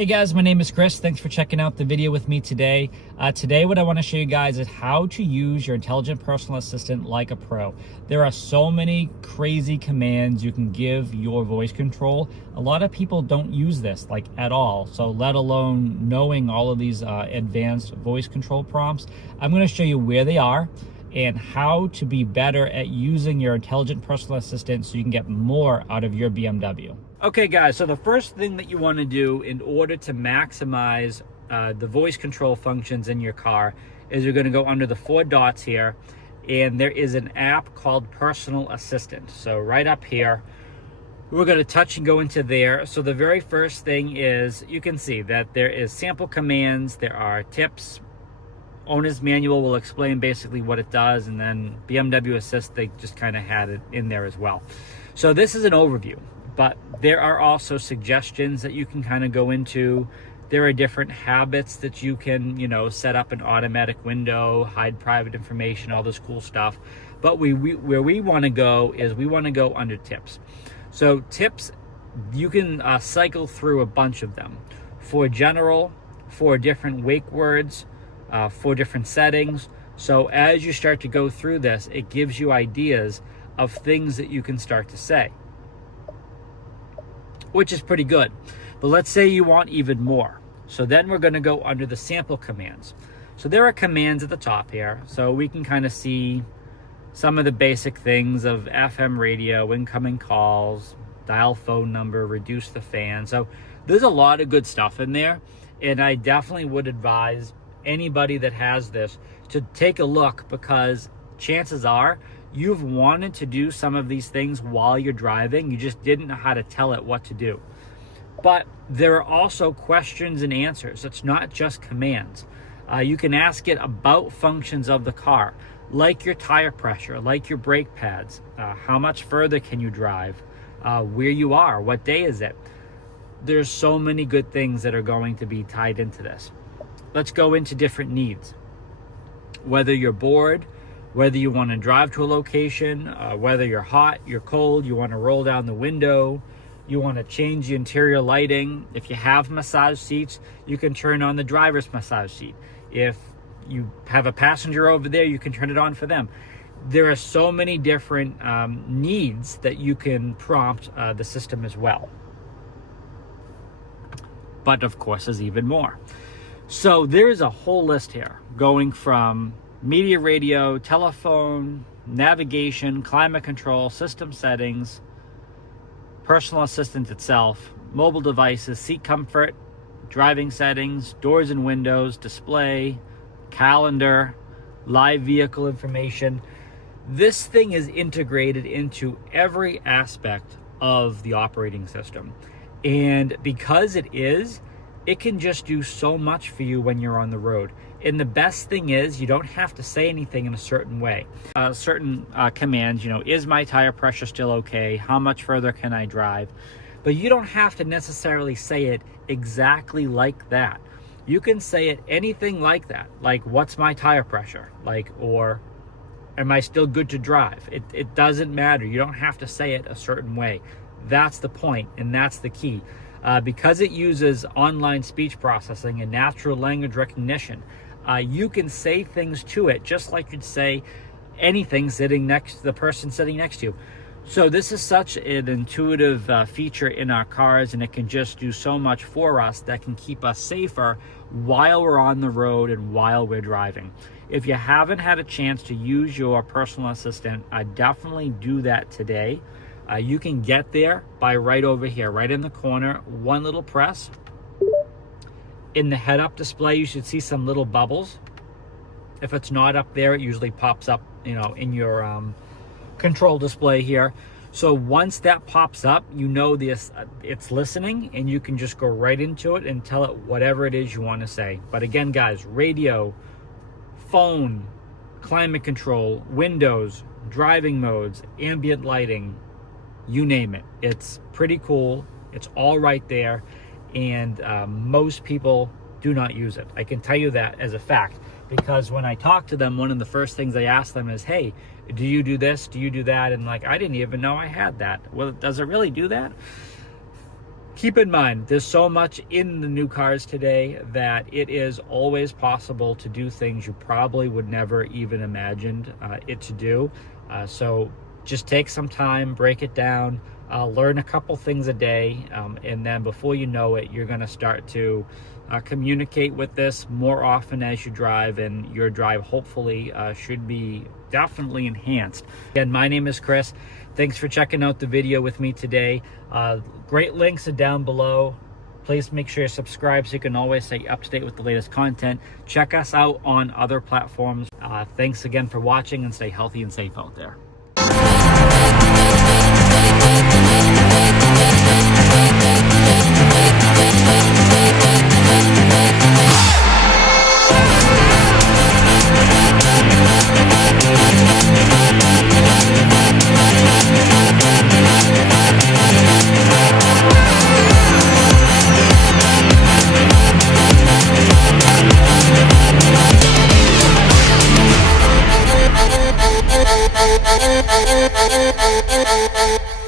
Hey guys, my name is Chris. Thanks for checking out the video with me today. Today what I want to show you guys is how to use your intelligent personal assistant like a pro. There are so many crazy commands you can give your voice control. A lot of people don't use this like at all, so let alone knowing all of these advanced voice control prompts. I'm going to show you where they are and how to be better at using your intelligent personal assistant so you can get more out of your BMW. Okay guys, so the first thing that you want to do in order to maximize the voice control functions in your car is you're going to go under the 4 dots here, and there is an app called Personal Assistant. So right up here, we're going to touch and go into there. So the very first thing is, you can see that there is sample commands, there are tips. Owner's manual will explain basically what it does, and then BMW Assist, they just kind of had it in there as well. So this is an overview, but there are also suggestions that you can kind of go into. There are different habits that you can, set up an automatic window, hide private information, all this cool stuff. But where we want to go is we want to go under tips. So tips, you can cycle through a bunch of them. For general, for different wake words, for different settings. So as you start to go through this, it gives you ideas of things that you can start to say, which is pretty good. But let's say you want even more. So then we're going to go under the sample commands. So there are commands at the top here. So we can kind of see some of the basic things of FM radio, incoming calls, dial phone number, reduce the fan. So there's a lot of good stuff in there. And I definitely would advise anybody that has this to take a look, because chances are you've wanted to do some of these things while you're driving. You just didn't know how to tell it what to do. But there are also questions and answers. It's not just commands. You can ask it about functions of the car, like your tire pressure, like your brake pads, how much further can you drive, where you are, what day is it. There's so many good things that are going to be tied into this. Let's go into different needs. Whether you're bored, whether you want to drive to a location, whether you're hot, you're cold, you want to roll down the window, you want to change the interior lighting. If you have massage seats, you can turn on the driver's massage seat. If you have a passenger over there, you can turn it on for them. There are so many different needs that you can prompt the system as well. But of course, there's even more. So there's a whole list here, going from media radio, telephone, navigation, climate control, system settings, personal assistant itself, mobile devices, seat comfort, driving settings, doors and windows, display, calendar, live vehicle information. This thing is integrated into every aspect of the operating system. And because it can just do so much for you when you're on the road. And the best thing is, you don't have to say anything in a certain way. Certain commands, is my tire pressure still okay? How much further can I drive? But you don't have to necessarily say it exactly like that. You can say it anything like that, like what's my tire pressure? Or am I still good to drive? It doesn't matter. You don't have to say it a certain way. That's the point, and that's the key. Because it uses online speech processing and natural language recognition, you can say things to it just like you'd say anything sitting next to the person sitting next to you. So this is such an intuitive feature in our cars, and it can just do so much for us that can keep us safer while we're on the road and while we're driving. If you haven't had a chance to use your personal assistant, definitely do that today. You can get there by right over here, right in the corner, one little press. In the head-up display, you should see some little bubbles. If it's not up there, it usually pops up, in your control display here. So once that pops up, it's listening, and you can just go right into it and tell it whatever it is you want to say. But again, guys, radio, phone, climate control, windows, driving modes, ambient lighting, you name it. It's pretty cool. It's all right there. And most people do not use it. I can tell you that as a fact, because when I talk to them, one of the first things I ask them is, hey, do you do this? Do you do that? And I didn't even know I had that. Well, does it really do that? keep in mind, there's so much in the new cars today that it is always possible to do things you probably would never even imagined it to do. So just take some time, break it down, learn a couple things a day, and then before you know it, you're going to start to communicate with this more often as you drive, and your drive hopefully should be definitely enhanced. Again, my name is Chris. Thanks for checking out the video with me today. Great links are down below. Please make sure you subscribe so you can always stay up to date with the latest content. Check us out on other platforms. Thanks again for watching, and stay healthy and safe out there. Thank you.